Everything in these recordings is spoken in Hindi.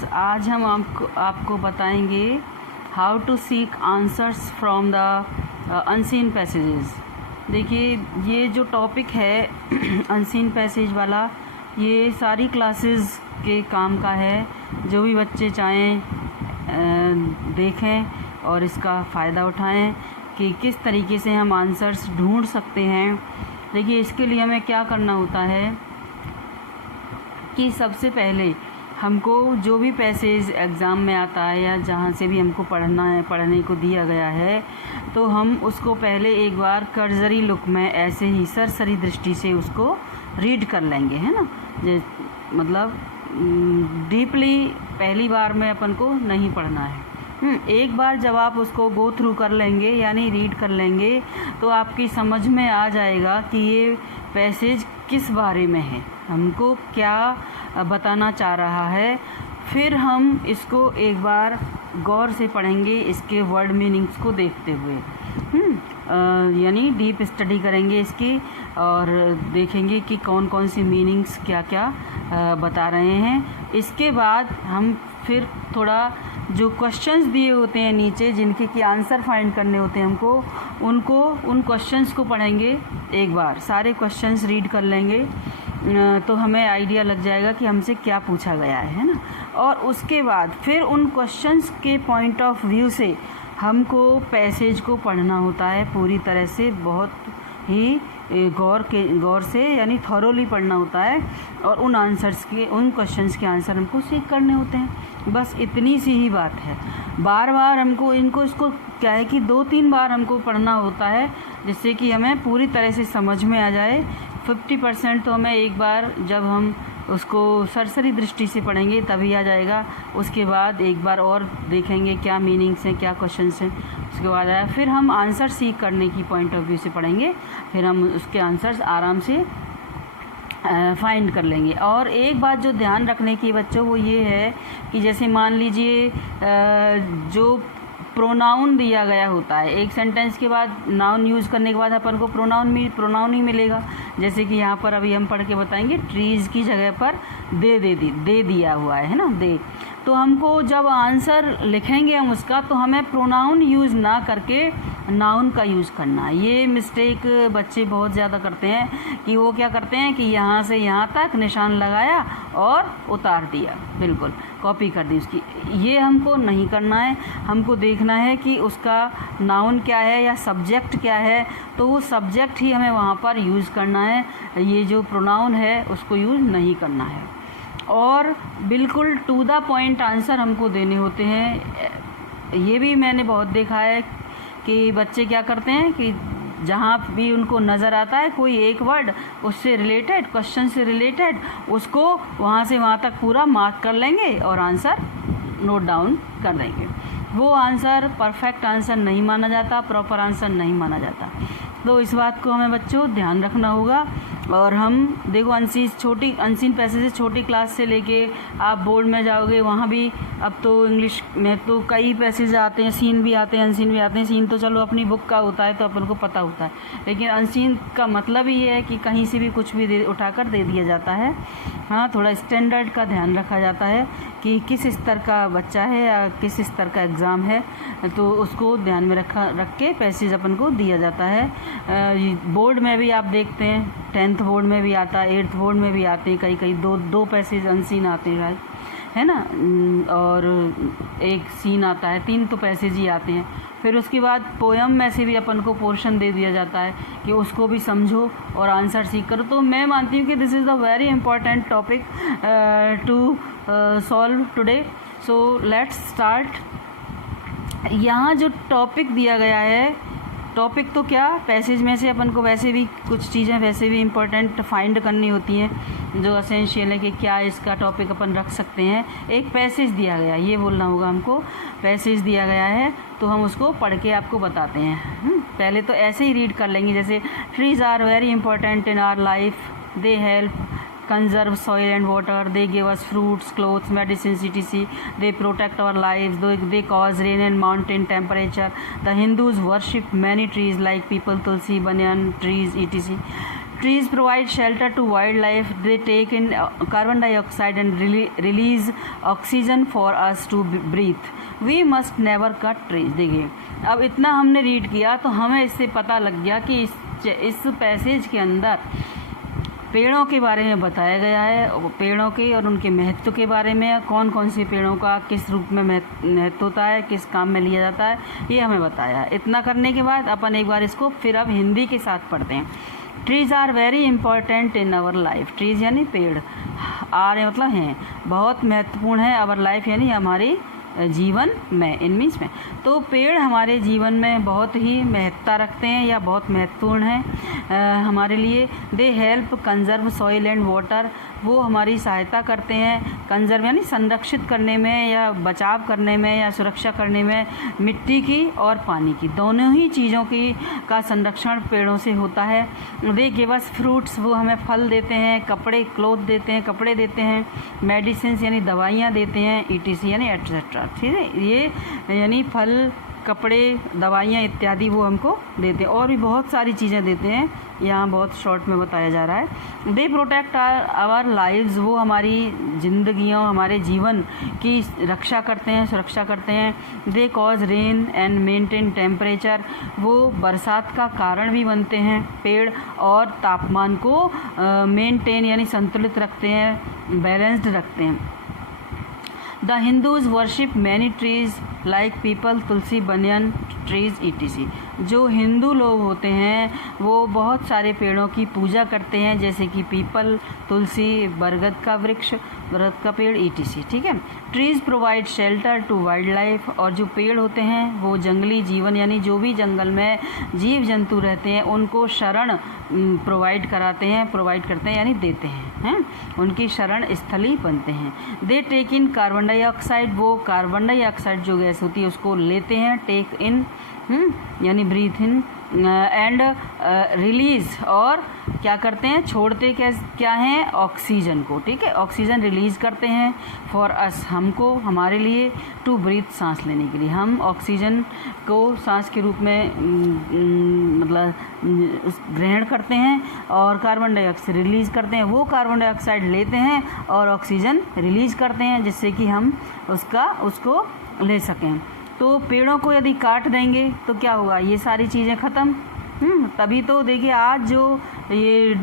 स्टूडेंट्स, आज हम आपको बताएंगे how to seek answers from the unseen passages. देखिए, ये जो टॉपिक है अनसीन पैसेज वाला, ये सारी क्लासेस के काम का है। जो भी बच्चे चाहें देखें और इसका फ़ायदा उठाएं कि किस तरीके से हम आंसर्स ढूंढ सकते हैं। देखिए, इसके लिए हमें क्या करना होता है कि सबसे पहले हमको जो भी पैसेज एग्ज़ाम में आता है या जहाँ से भी हमको पढ़ने को दिया गया है, तो हम उसको पहले एक बार कर्जरी लुक में ऐसे ही सरसरी दृष्टि से उसको रीड कर लेंगे, है ना। मतलब डीपली पहली बार में अपन को नहीं पढ़ना है। एक बार जब आप उसको गो थ्रू कर लेंगे यानी रीड कर लेंगे, तो आपकी समझ में आ जाएगा कि ये पैसेज किस बारे में है, हमको क्या बताना चाह रहा है। फिर हम इसको एक बार गौर से पढ़ेंगे, इसके वर्ड मीनिंग्स को देखते हुए, यानी डीप स्टडी करेंगे इसकी और देखेंगे कि कौन कौन सी मीनिंग्स क्या क्या बता रहे हैं। इसके बाद हम फिर थोड़ा जो क्वेश्चंस दिए होते हैं नीचे, जिनके कि आंसर फाइंड करने होते हैं हमको, उन क्वेश्चंस को पढ़ेंगे। एक बार सारे क्वेश्चंस रीड कर लेंगे तो हमें आइडिया लग जाएगा कि हमसे क्या पूछा गया है ना। और उसके बाद फिर उन क्वेश्चंस के पॉइंट ऑफ व्यू से हमको पैसेज को पढ़ना होता है पूरी तरह से, बहुत ही गौर से यानी थॉरोली पढ़ना होता है। और उन क्वेश्चंस के आंसर हमको सीख करने होते हैं। बस इतनी सी ही बात है। बार बार हमको इसको क्या है कि 2-3 बार हमको पढ़ना होता है, जिससे कि हमें पूरी तरह से समझ में आ जाए। 50% तो हमें एक बार जब हम उसको सरसरी दृष्टि से पढ़ेंगे तभी आ जाएगा। उसके बाद एक बार और देखेंगे क्या मीनिंग्स हैं, क्या क्वेश्चंस हैं, उसके बाद आया। फिर हम आंसर सीख करने की पॉइंट ऑफ व्यू से पढ़ेंगे, फिर हम उसके आंसर्स आराम से फाइंड कर लेंगे। और एक बात जो ध्यान रखने की बच्चों, वो ये है कि जैसे मान लीजिए जो प्रोनाउन दिया गया होता है, एक सेंटेंस के बाद नाउन यूज़ करने के बाद अपन को प्रोनाउन ही मिलेगा। जैसे कि यहाँ पर अभी हम पढ़ के बताएंगे, ट्रीज़ की जगह पर दे दिया हुआ है ना, दे। तो हमको जब आंसर लिखेंगे हम उसका, तो हमें प्रोनाउन यूज़ ना करके नाउन का यूज़ करना है। ये मिस्टेक बच्चे बहुत ज़्यादा करते हैं कि वो क्या करते हैं कि यहाँ से यहाँ तक निशान लगाया और उतार दिया, बिल्कुल कॉपी कर दी उसकी। ये हमको नहीं करना है। हमको देखना है कि उसका नाउन क्या है या सब्जेक्ट क्या है, तो वो सब्जेक्ट ही हमें वहाँ पर यूज़ करना है। ये जो प्रोनाउन है उसको यूज़ नहीं करना है। और बिल्कुल टू द पॉइंट आंसर हमको देने होते हैं। ये भी मैंने बहुत देखा है कि बच्चे क्या करते हैं कि जहाँ भी उनको नज़र आता है कोई एक वर्ड उससे रिलेटेड, क्वेश्चन से रिलेटेड, उसको वहाँ से वहाँ तक पूरा मार्क कर लेंगे और आंसर नोट डाउन कर देंगे। वो आंसर परफेक्ट आंसर नहीं माना जाता, प्रॉपर आंसर नहीं माना जाता। तो इस बात को हमें बच्चों ध्यान रखना होगा। और हम देखो, अनसीन पैसेज छोटी क्लास से लेके आप बोर्ड में जाओगे, वहाँ भी अब तो इंग्लिश में तो कई पैसेज आते हैं, सीन भी आते हैं, अनसीन भी आते हैं। सीन तो चलो अपनी बुक का होता है तो अपन को पता होता है, लेकिन अनसीन का मतलब ही है कि कहीं से भी कुछ भी उठाकर दे दिया जाता है। हाँ, थोड़ा स्टैंडर्ड का ध्यान रखा जाता है कि किस स्तर का बच्चा है या किस स्तर का एग्ज़ाम है, तो उसको ध्यान में रख के पैसेज अपन को दिया जाता है। बोर्ड में भी आप देखते हैं, 10th बोर्ड में भी आता है, 8th बोर्ड में भी आते हैं, कई दो पैसेज अनसीन आते हैं, है ना, और एक सीन आता है, 3 तो पैसेज ही आते हैं। फिर उसके बाद पोयम में से भी अपन को पोर्शन दे दिया जाता है कि उसको भी समझो और आंसर सीख करो। तो मैं मानती हूँ कि this is a very important topic to solve today. So let's start. यहाँ जो टॉपिक दिया गया है, टॉपिक तो क्या, पैसेज में से अपन को वैसे भी कुछ चीज़ें वैसे भी इम्पोर्टेंट फाइंड करनी होती हैं जो असेंशियल है कि क्या इसका टॉपिक अपन रख सकते हैं। एक पैसेज दिया गया, ये बोलना होगा हमको, पैसेज दिया गया है तो हम उसको पढ़ के आपको बताते हैं। पहले तो ऐसे ही रीड कर लेंगे, जैसे trees are very important in our life, they help conserve soil and water, they give us fruits, clothes, medicines, etc. They protect our lives, they cause rain and mountain temperature. The Hindus worship many trees like people, tulsi, banyan trees, etc. Trees provide shelter to wildlife. They take in carbon dioxide and release oxygen for us to breathe. We must never cut trees. देखिए, अब इतना हमने रीड किया तो हमें इससे पता लग गया कि इस पैसेज के अंदर पेड़ों के बारे में बताया गया है, पेड़ों के और उनके महत्व के बारे में, कौन कौन से पेड़ों का किस रूप में महत्व होता है, किस काम में लिया जाता है, ये हमें बताया। इतना करने के बाद अपन एक बार इसको फिर अब हिंदी के साथ पढ़ते हैं। Trees are very important in our life. Trees यानी पेड़, आर मतलब हैं, बहुत महत्वपूर्ण है, आवर लाइफ यानी हमारी जीवन में, इन मीन्स में। तो पेड़ हमारे जीवन में बहुत ही महत्ता रखते हैं या बहुत महत्वपूर्ण है हमारे लिए। They help conserve soil and water, वो हमारी सहायता करते हैं कंजर्व यानी संरक्षित करने में या बचाव करने में या सुरक्षा करने में, मिट्टी की और पानी की, दोनों ही चीज़ों की का संरक्षण पेड़ों से होता है। दे गिव अस फ्रूट्स, वो हमें फल देते हैं, कपड़े क्लोथ देते हैं, कपड़े देते हैं, मेडिसिन यानी दवाइयाँ देते हैं, ETC यानी एट्सेट्रा। ठीक है, ये यानी फल, कपड़े, दवाइयाँ इत्यादि वो हमको देते हैं, और भी बहुत सारी चीज़ें देते हैं, यहाँ बहुत शॉर्ट में बताया जा रहा है। दे प्रोटेक्ट आवर लाइव्स, वो हमारी जिंदगियों, हमारे जीवन की रक्षा करते हैं, सुरक्षा करते हैं। They cause rain and maintain temperature, वो बरसात का कारण भी बनते हैं पेड़, और तापमान को मेंटेन यानी संतुलित रखते हैं, बैलेंस्ड रखते हैं। The Hindus worship many trees like peepal, Tulsi, banyan trees ETC। जो हिंदू लोग होते हैं वो बहुत सारे पेड़ों की पूजा करते हैं, जैसे कि पीपल, तुलसी, बरगद का वृक्ष, बरगद का पेड़ ETC। ठीक है। Trees provide shelter to wildlife, और जो पेड़ होते हैं वो जंगली जीवन यानी जो भी जंगल में जीव जंतु रहते हैं उनको शरण प्रोवाइड करते हैं यानी देते हैं, उनकी शरण स्थली बनते हैं। They take in carbon dioxide, वो कार्बन डाइऑक्साइड जो गैस होती है उसको लेते हैं, टेक इन यानी ब्रीथ इन, एंड रिलीज, और क्या करते हैं, छोड़ते क्या हैं, ऑक्सीजन को। ठीक है, ऑक्सीजन रिलीज करते हैं फॉर अस, हमको, हमारे लिए, टू ब्रीथ सांस लेने के लिए। हम ऑक्सीजन को सांस के रूप में मतलब ग्रहण करते हैं, और कार्बन डाइऑक्साइड रिलीज करते हैं, वो कार्बन डाइऑक्साइड लेते हैं और ऑक्सीजन रिलीज करते हैं, जिससे कि हम उसको ले सकें। तो पेड़ों को यदि काट देंगे तो क्या होगा, ये सारी चीज़ें ख़त्म। तभी तो देखिए आज जो ये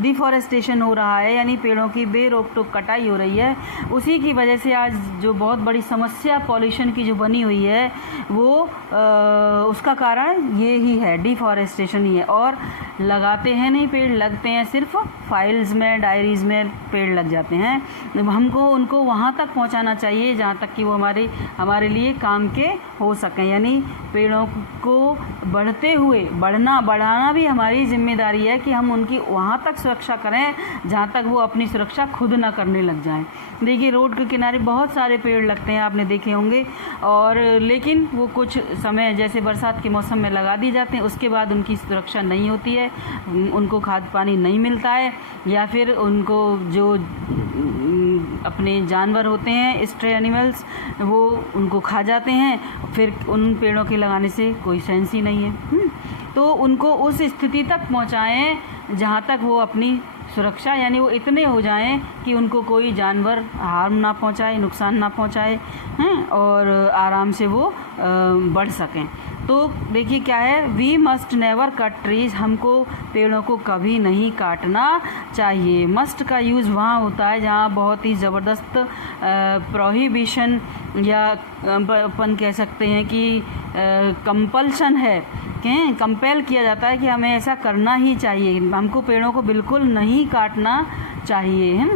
डिफॉरेस्टेशन हो रहा है, यानी पेड़ों की बेरोक टोक कटाई हो रही है, उसी की वजह से आज जो बहुत बड़ी समस्या पॉल्यूशन की जो बनी हुई है वो उसका कारण ये ही है, डिफॉरेस्टेशन ही है। और लगाते हैं नहीं पेड़, लगते हैं सिर्फ फाइल्स में, डायरीज़ में पेड़ लग जाते हैं। हमको उनको वहाँ तक पहुँचाना चाहिए जहाँ तक कि वो हमारे लिए काम के हो सकें, यानी पेड़ों को बढ़ाना भी हमारी जिम्मेदारी है कि हम उनकी वहाँ तक सुरक्षा करें जहाँ तक वो अपनी सुरक्षा खुद ना करने लग जाएं। देखिए रोड के किनारे बहुत सारे पेड़ लगते हैं, आपने देखे होंगे, और लेकिन वो कुछ समय जैसे बरसात के मौसम में लगा दी जाते हैं, उसके बाद उनकी सुरक्षा नहीं होती है, उनको खाद पानी नहीं मिलता है, या फिर उनको जो अपने जानवर होते हैं, स्ट्रे एनिमल्स, वो उनको खा जाते हैं, फिर उन पेड़ों के लगाने से कोई सेंस ही नहीं है। तो उनको उस स्थिति तक पहुंचाएं जहां तक वो अपनी सुरक्षा, यानी वो इतने हो जाएं कि उनको कोई जानवर हार्म ना पहुंचाए, नुकसान ना पहुंचाए, और आराम से वो बढ़ सकें। तो देखिए क्या है, we must never cut trees, हमको पेड़ों को कभी नहीं काटना चाहिए। मस्ट का यूज़ वहाँ होता है जहाँ बहुत ही ज़बरदस्त प्रोहिबिशन या अपन कह सकते हैं कि कंपल्शन है, कंपेल किया जाता है कि हमें ऐसा करना ही चाहिए, हमको पेड़ों को बिल्कुल नहीं काटना चाहिए, है,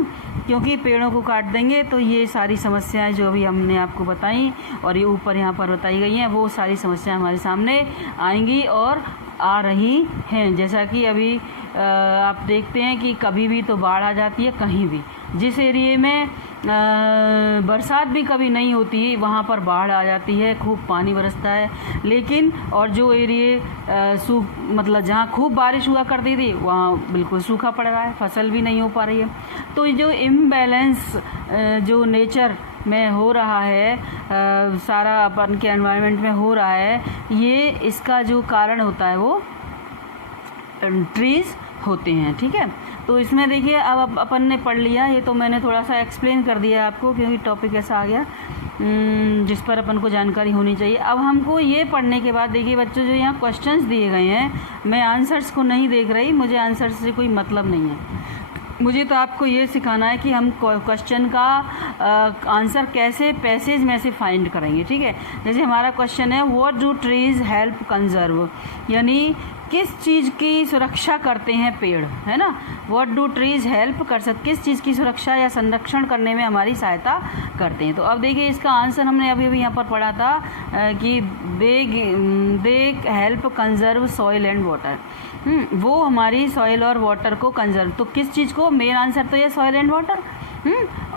क्योंकि पेड़ों को काट देंगे तो ये सारी समस्याएं जो अभी हमने आपको बताई और ये ऊपर यहाँ पर बताई गई हैं, वो सारी समस्याएं हमारे सामने आएंगी और आ रही हैं। जैसा कि अभी आप देखते हैं कि कभी भी तो बाढ़ आ जाती है, कहीं भी जिस एरिए में बरसात भी कभी नहीं होती वहाँ पर बाढ़ आ जाती है, खूब पानी बरसता है। लेकिन और जो एरिए मतलब जहाँ खूब बारिश हुआ करती थी वहाँ बिल्कुल सूखा पड़ रहा है, फसल भी नहीं हो पा रही है। तो जो इम्बैलेंस जो नेचर में हो रहा है, सारा अपन के एनवायरनमेंट में हो रहा है, ये इसका जो कारण होता है वो ट्रीज़ होते हैं। ठीक है, तो इसमें देखिए अब अपन ने पढ़ लिया, ये तो मैंने थोड़ा सा एक्सप्लेन कर दिया आपको क्योंकि टॉपिक ऐसा आ गया जिस पर अपन को जानकारी होनी चाहिए। अब हमको ये पढ़ने के बाद देखिए बच्चों, जो यहाँ क्वेश्चंस दिए गए हैं, मैं आंसर्स को नहीं देख रही, मुझे आंसर्स से कोई मतलब नहीं है। मुझे तो आपको ये सिखाना है कि हम क्वेश्चन का आंसर कैसे पैसेज में से फाइंड करेंगे। ठीक है, जैसे हमारा क्वेश्चन है what do trees help conserve, यानी किस चीज़ की सुरक्षा करते हैं पेड़, है ना। व्हाट डू ट्रीज हेल्प कर सकते, किस चीज़ की सुरक्षा या संरक्षण करने में हमारी सहायता करते हैं। तो अब देखिए इसका आंसर हमने अभी अभी यहाँ पर पढ़ा था कि they help conserve soil and water. वो हमारी सॉइल और वाटर को कंजर्व, तो किस चीज़ को, मेन आंसर तो ये सॉइल एंड वाटर।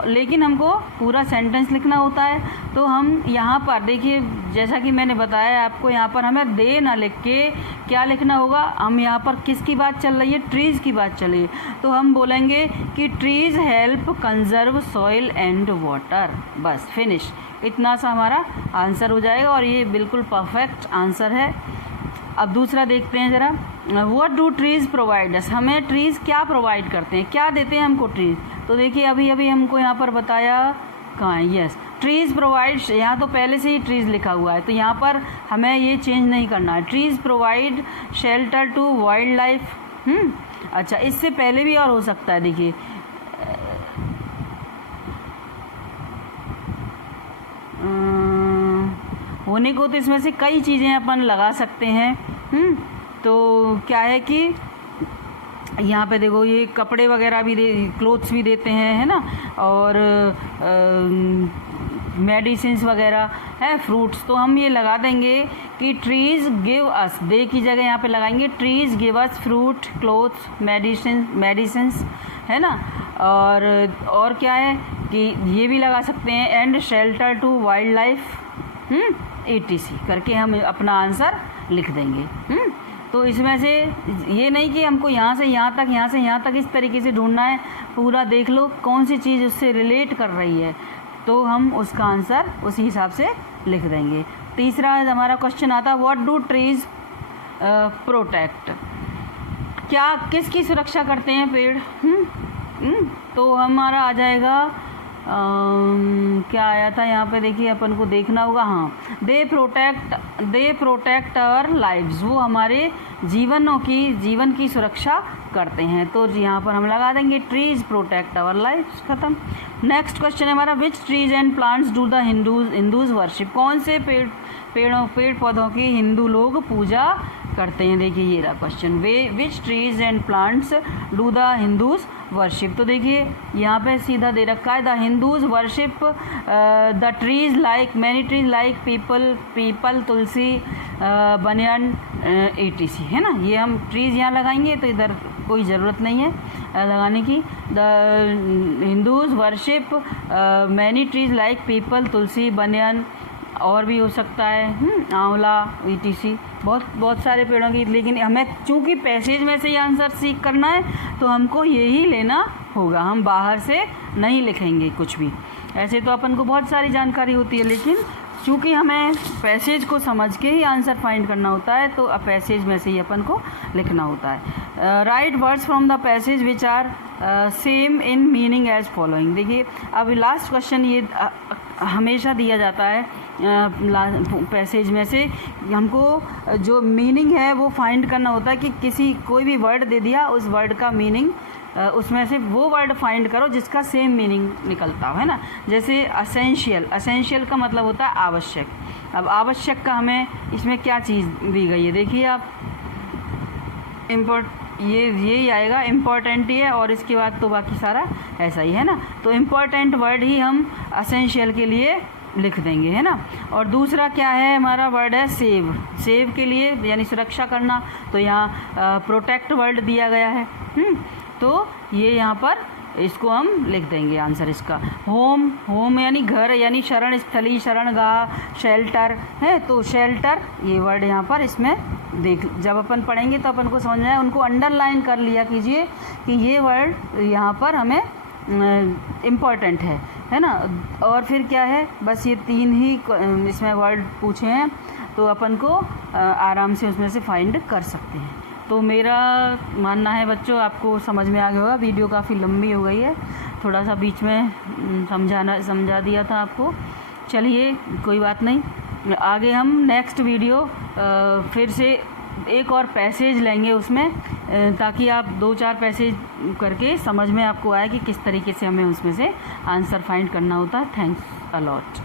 लेकिन हमको पूरा सेंटेंस लिखना होता है, तो हम यहाँ पर देखिए जैसा कि मैंने बताया आपको, यहाँ पर हमें दे ना लिख के क्या लिखना होगा, हम यहाँ पर किसकी बात चल रही है, ट्रीज़ की बात चल रही है, तो हम बोलेंगे कि trees help conserve soil and water, बस फिनिश। इतना सा हमारा आंसर हो जाएगा और ये बिल्कुल परफेक्ट आंसर है। अब दूसरा देखते हैं ज़रा, what do trees provide us, हमें ट्रीज़ क्या प्रोवाइड करते हैं, क्या देते हैं हमको ट्रीज़। तो देखिए अभी अभी हमको यहाँ पर बताया, कहाँ है, यस, ट्रीज़ प्रोवाइड, यहाँ तो पहले से ही ट्रीज़ लिखा हुआ है तो यहाँ पर हमें ये चेंज नहीं करना है। Trees provide shelter to wildlife. अच्छा, इससे पहले भी और हो सकता है, देखिए होने को तो इसमें से कई चीज़ें अपन लगा सकते हैं। तो क्या है कि यहाँ पे देखो ये कपड़े वगैरह भी क्लोथ्स भी देते हैं, है ना, और मेडिसिन्स वगैरह है, फ्रूट्स, तो हम ये लगा देंगे कि ट्रीज़ गिव अस, दे की जगह यहाँ पे लगाएंगे trees give us fruit, clothes, medicines, है ना। और क्या है कि ये भी लगा सकते हैं and shelter to wildlife, etc करके हम अपना आंसर लिख देंगे। तो इसमें से ये नहीं कि हमको यहाँ से यहाँ तक, यहाँ से यहाँ तक इस तरीके से ढूंढना है, पूरा देख लो कौन सी चीज़ उससे रिलेट कर रही है, तो हम उसका आंसर उसी हिसाब से लिख देंगे। तीसरा हमारा क्वेश्चन आता है व्हाट डू ट्रीज़ प्रोटेक्ट, क्या किसकी सुरक्षा करते हैं पेड़। तो हमारा आ जाएगा क्या आया था यहाँ पे, देखिए अपन को देखना होगा, हाँ, दे प्रोटेक्ट आवर लाइव्स, वो हमारे जीवन की सुरक्षा करते हैं। तो यहाँ पर हम लगा देंगे ट्रीज प्रोटेक्ट आवर लाइव्स, खत्म। नेक्स्ट क्वेश्चन है हमारा which trees and plants do the Hindus worship, कौन से पेड़ पौधों की हिंदू लोग पूजा करते हैं। देखिए ये रहा question, which trees and plants do the Hindus worship. तो देखिए यहाँ पे सीधा दे रखा है the Hindus worship the trees like many trees like peepal, tulsi, banyan, etc, है ना। ये हम ट्रीज यहाँ लगाएंगे तो इधर कोई ज़रूरत नहीं है लगाने की। The Hindus worship many trees like peepal, tulsi, banyan, और भी हो सकता है आंवला, etc, बहुत सारे पेड़ों की। लेकिन हमें चूँकि पैसेज में से ही आंसर सीख करना है तो हमको यही लेना होगा, हम बाहर से नहीं लिखेंगे कुछ भी। ऐसे तो अपन को बहुत सारी जानकारी होती है, लेकिन चूँकि हमें पैसेज को समझ के ही आंसर फाइंड करना होता है तो पैसेज में से ही अपन को लिखना होता है। Write words from the passage which are same in meaning as following. देखिए अब लास्ट क्वेश्चन ये हमेशा दिया जाता है पैसेज में से, हमको जो मीनिंग है वो फाइंड करना होता है कि कोई भी वर्ड दे दिया, उस वर्ड का मीनिंग उसमें से वो वर्ड फाइंड करो जिसका सेम मीनिंग निकलता हो, है ना। जैसे असेंशियल का मतलब होता है आवश्यक। अब आवश्यक का हमें इसमें क्या चीज़ दी गई है, देखिए आप, यही आएगा, इम्पोर्टेंट ही है, और इसके बाद तो बाकी सारा ऐसा ही है ना। तो इम्पोर्टेंट वर्ड ही हम असेंशियल के लिए लिख देंगे, है ना। और दूसरा क्या है हमारा वर्ड है सेव के लिए, यानी सुरक्षा करना, तो यहाँ प्रोटेक्ट वर्ड दिया गया है। तो ये यहाँ पर इसको हम लिख देंगे आंसर इसका। होम यानी घर, यानी शरण स्थली, शरणगाह, शेल्टर है, तो शेल्टर ये वर्ड यहाँ पर इसमें जब अपन पढ़ेंगे तो अपन को समझ में आए, उनको अंडरलाइन कर लिया कीजिए कि ये वर्ड यहाँ पर हमें इम्पॉर्टेंट है ना। और फिर क्या है, बस ये 3 ही इसमें वर्ड पूछे हैं तो अपन को आराम से उसमें से फाइंड कर सकते हैं। तो मेरा मानना है बच्चों आपको समझ में आ गया होगा। वीडियो काफ़ी लंबी हो गई है, थोड़ा सा बीच में समझा दिया था आपको। चलिए कोई बात नहीं, आगे हम नेक्स्ट वीडियो फिर से एक और पैसेज लेंगे उसमें, ताकि आप 2-4 पैसेज करके समझ में आपको आए कि किस तरीके से हमें उसमें से आंसर फाइंड करना होता है। Thanks a lot.